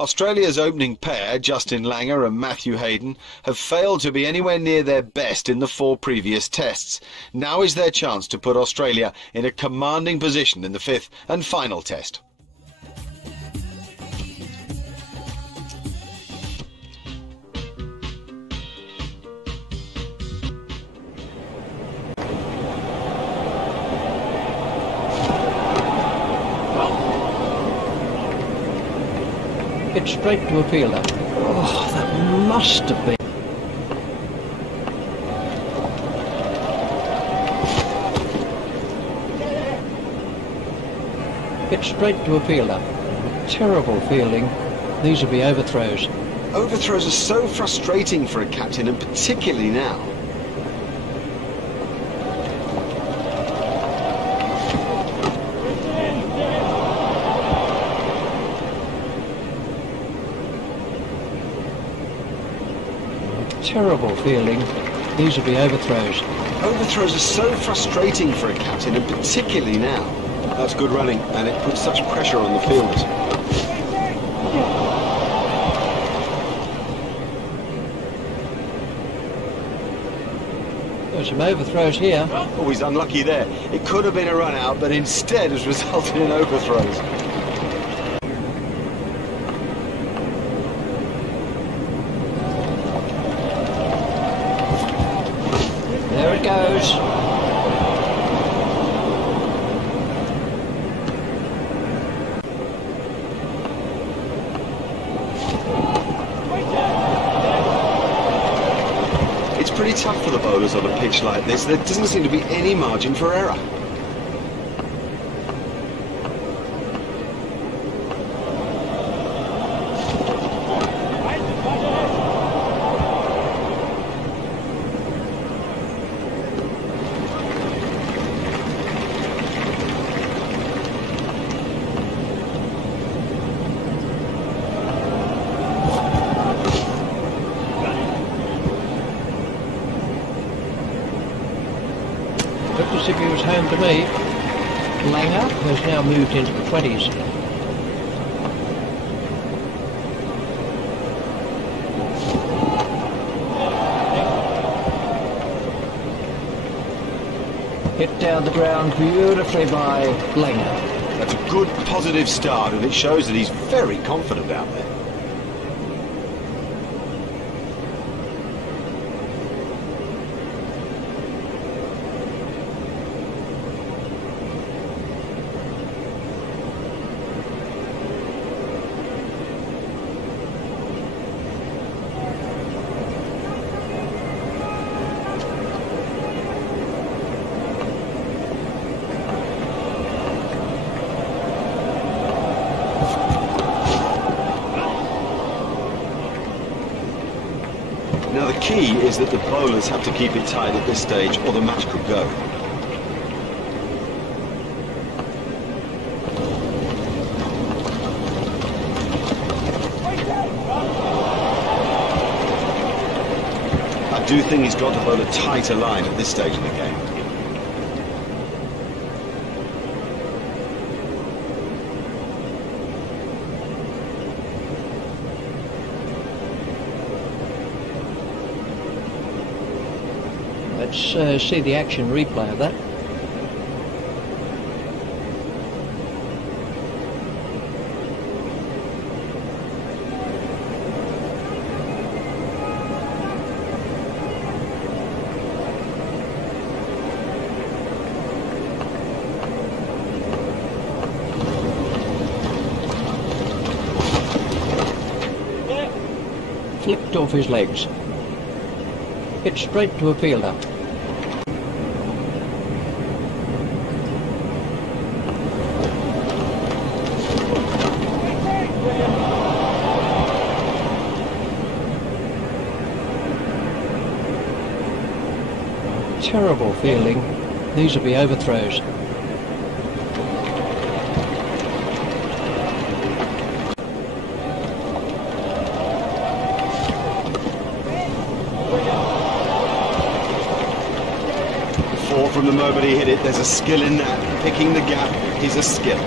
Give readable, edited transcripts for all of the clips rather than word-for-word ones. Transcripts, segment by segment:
Australia's opening pair, Justin Langer and Matthew Hayden, have failed to be anywhere near their best in the 4 previous tests. Now is their chance to put Australia in a commanding position in the 5th and final test. Hit straight to a fielder. Oh, that must have been. Hit straight to a fielder. Terrible fielding. These will be overthrows. Overthrows are so frustrating for a captain, and particularly now. Terrible fielding. These will be overthrows. Overthrows are so frustrating for a captain, and particularly now. That's good running, and it puts such pressure on the fielders. There's some overthrows here. Oh, he's unlucky there. It could have been a run out, but instead has resulted in overthrows. There it goes. It's pretty tough for the bowlers on a pitch like this. There doesn't seem to be any margin for error. Looked as if he was home to me. Langer has now moved into the 20s. Hit down the ground beautifully by Langer. That's a good, positive start, and it shows that he's very confident out there. Now the key is that the bowlers have to keep it tight at this stage, or the match could go. I do think he's got to bowl a tighter line at this stage of the game. Let's see the action replay of that. Flicked off his legs. Hit straight to a fielder. Terrible fielding. These will be overthrows. From the moment he hit it, there's a skill in that. Picking the gap is a skill.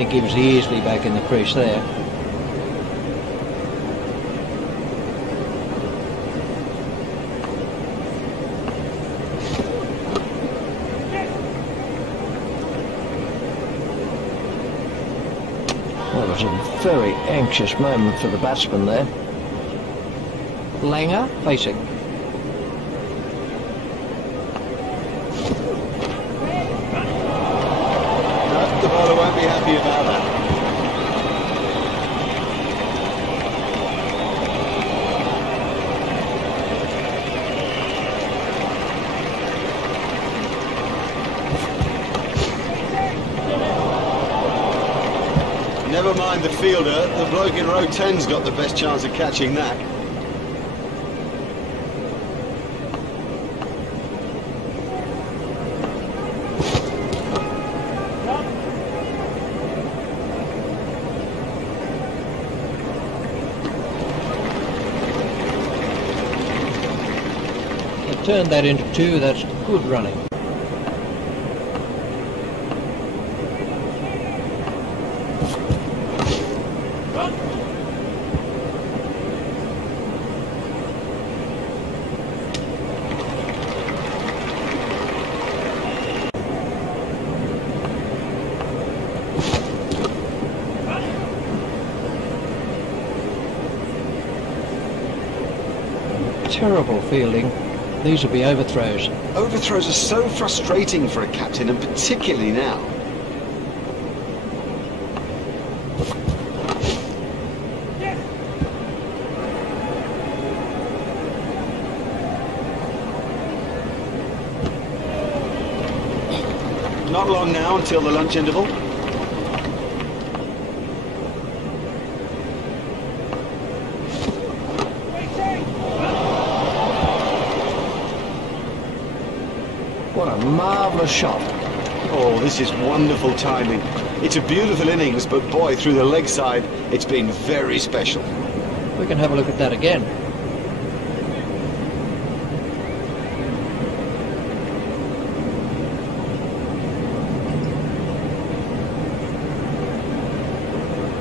think he was easily back in the crease there. That was a very anxious moment for the batsman there. Langer facing. No, the bowler won't be happy about that. Never mind the fielder, the bloke in row 10's got the best chance of catching that. They turned that into 2, that's good running. Terrible fielding. These will be overthrows. Overthrows are so frustrating for a captain, and particularly now. Not long now until the lunch interval. What a marvellous shot. Oh, this is wonderful timing. It's a beautiful innings, but boy, through the leg side, it's been very special. We can have a look at that again.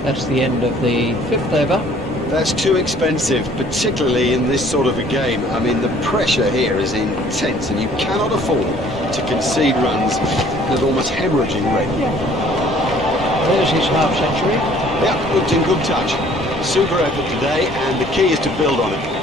That's the end of the 5th over. That's too expensive, particularly in this sort of a game. I mean, the pressure here is intense, and you cannot afford to concede runs at almost hemorrhaging rate. There's his half-century. Yeah, looked in good touch. Super effort today, and the key is to build on it.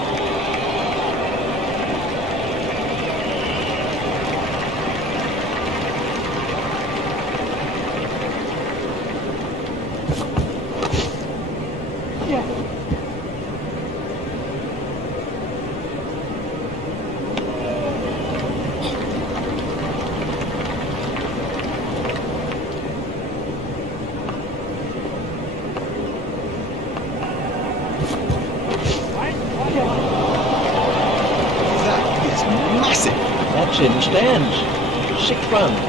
That's in the stands. 6 runs.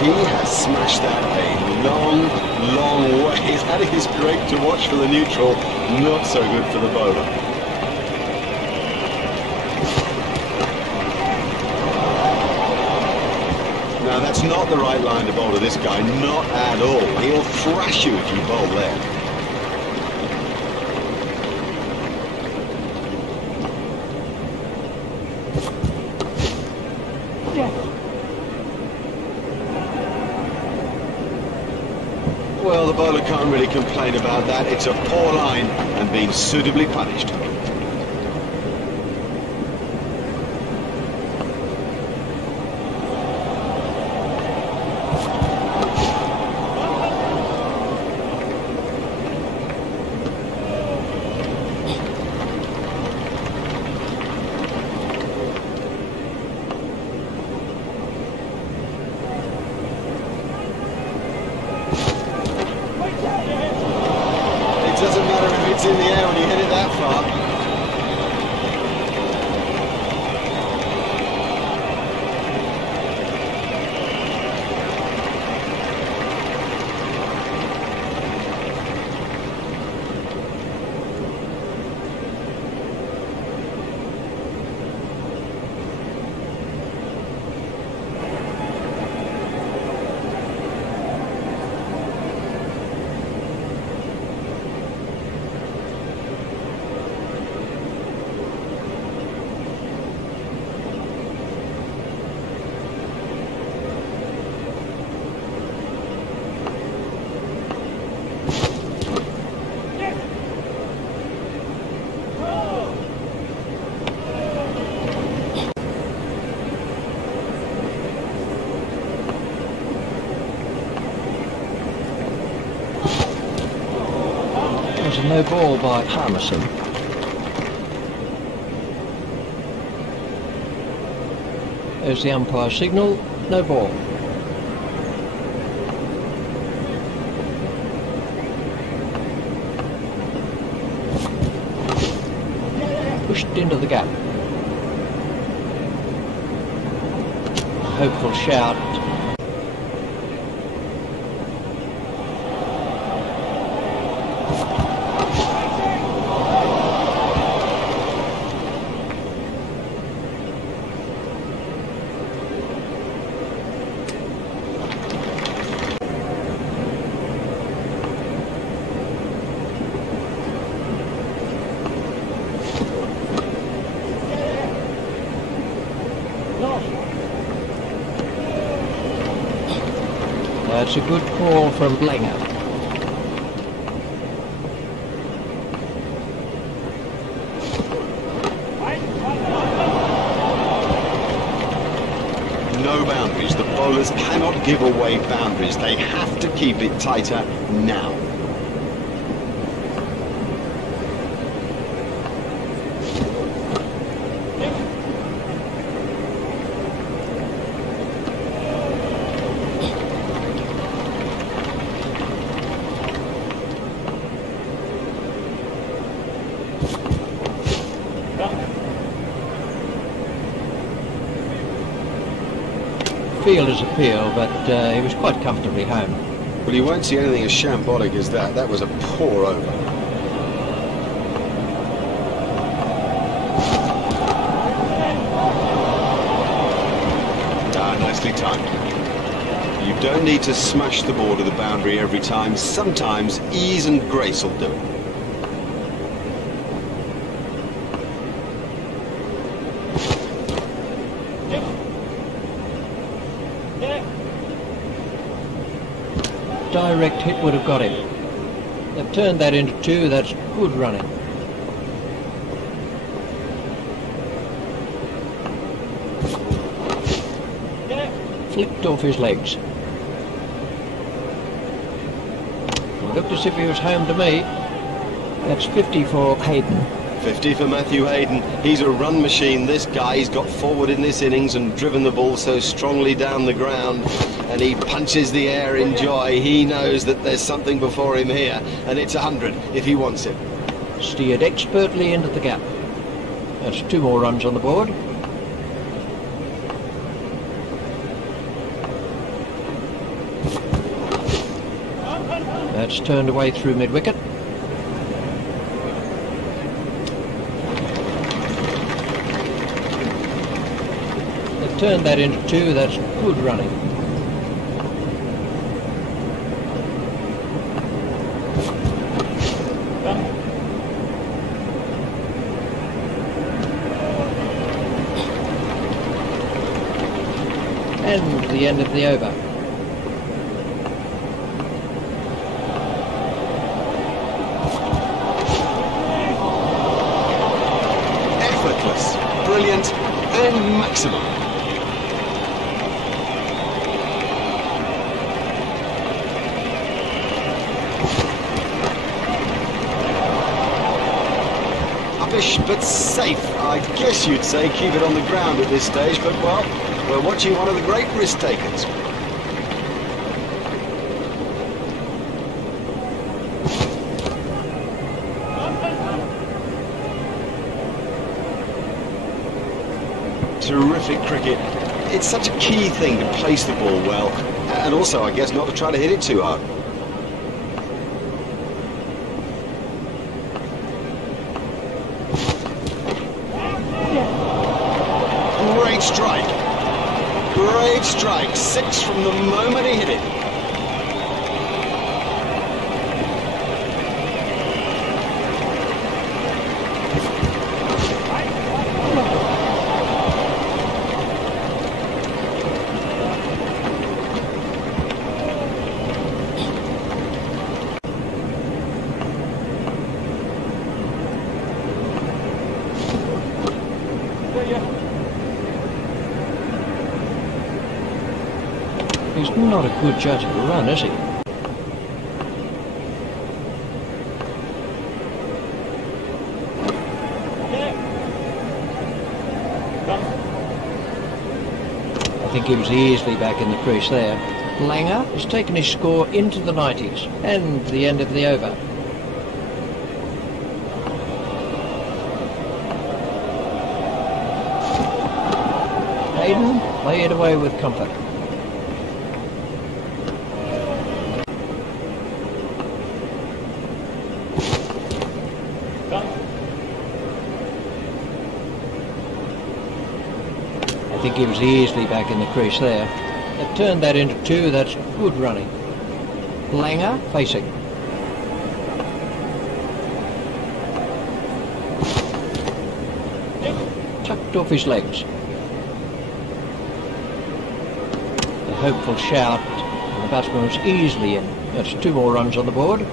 He has smashed that a long, long way. That is great to watch for the neutral, not so good for the bowler. Now that's not the right line to bowl to this guy, not at all. He'll thrash you if you bowl there. Well, the bowler can't really complain about that. It's a poor line and been suitably punished. It doesn't matter if it's in the air when you hit it that far. a no ball by Harmison. There's the umpire signal, no ball. Pushed into the gap. A hopeful shout. That's a good call from Langer. No boundaries. The bowlers cannot give away boundaries. They have to keep it tighter now. Fielder's appeal, but he was quite comfortably home. Well, you won't see anything as shambolic as that. That was a poor over. Nicely timed. You don't need to smash the ball to the boundary every time. Sometimes ease and grace will do it. Direct hit would have got him. They've turned that into two. That's good running. Flicked off his legs. He looked as if he was home to me. That's 50 for Hayden. 50 for Matthew Hayden. He's a run machine, this guy. He's got forward in this innings and driven the ball so strongly down the ground. And he punches the air in joy. He knows that there's something before him here. And it's 100 if he wants it. Steered expertly into the gap. That's 2 more runs on the board. That's turned away through mid-wicket. They've turned that into 2. That's good running. And the end of the over. Effortless, brilliant, and maximum. Uppish but safe. I guess you'd say keep it on the ground at this stage, but well, we're watching one of the great risk takers. Terrific cricket. It's such a key thing to place the ball well, and also, I guess, not to try to hit it too hard. Great strike. Great strike. 6 from the moment he hit it. He's not a good judge of a run, is he? I think he was easily back in the crease there. Langer has taken his score into the 90s and the end of the over. Hayden play it away with comfort. I think he was easily back in the crease there. They've turned that into 2, that's good running. Langer facing. Tucked off his legs. A hopeful shout, and the batsman was easily in. That's 2 more runs on the board.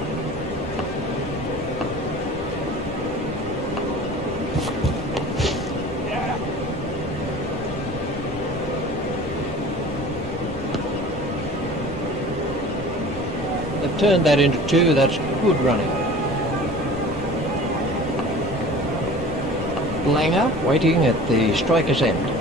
They've turned that into 2, that's good running. Langer waiting at the striker's end.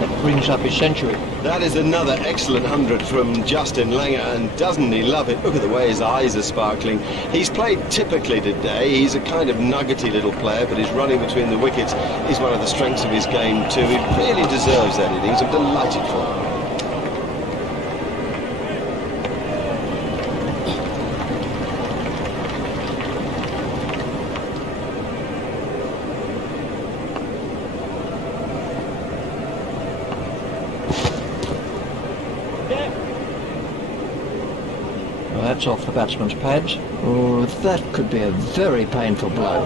That brings up his century. That is another excellent 100 from Justin Langer, and doesn't he love it? Look at the way his eyes are sparkling. He's played typically today. He's a kind of nuggety little player, but his running between the wickets is one of the strengths of his game too. He really deserves that innings. I'm delighted for him. That's off the batsman's pads. Oh, that could be a very painful blow.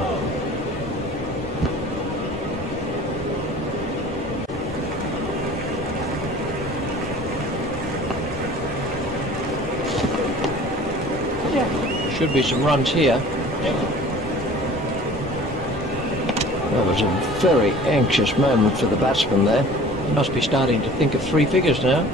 Should be some runs here. That was a very anxious moment for the batsman there. He must be starting to think of 3 figures now.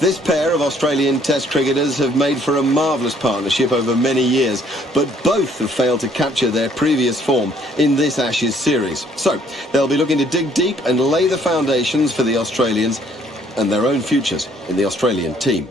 This pair of Australian Test cricketers have made for a marvellous partnership over many years, but both have failed to capture their previous form in this Ashes series. So they'll be looking to dig deep and lay the foundations for the Australians and their own futures in the Australian team.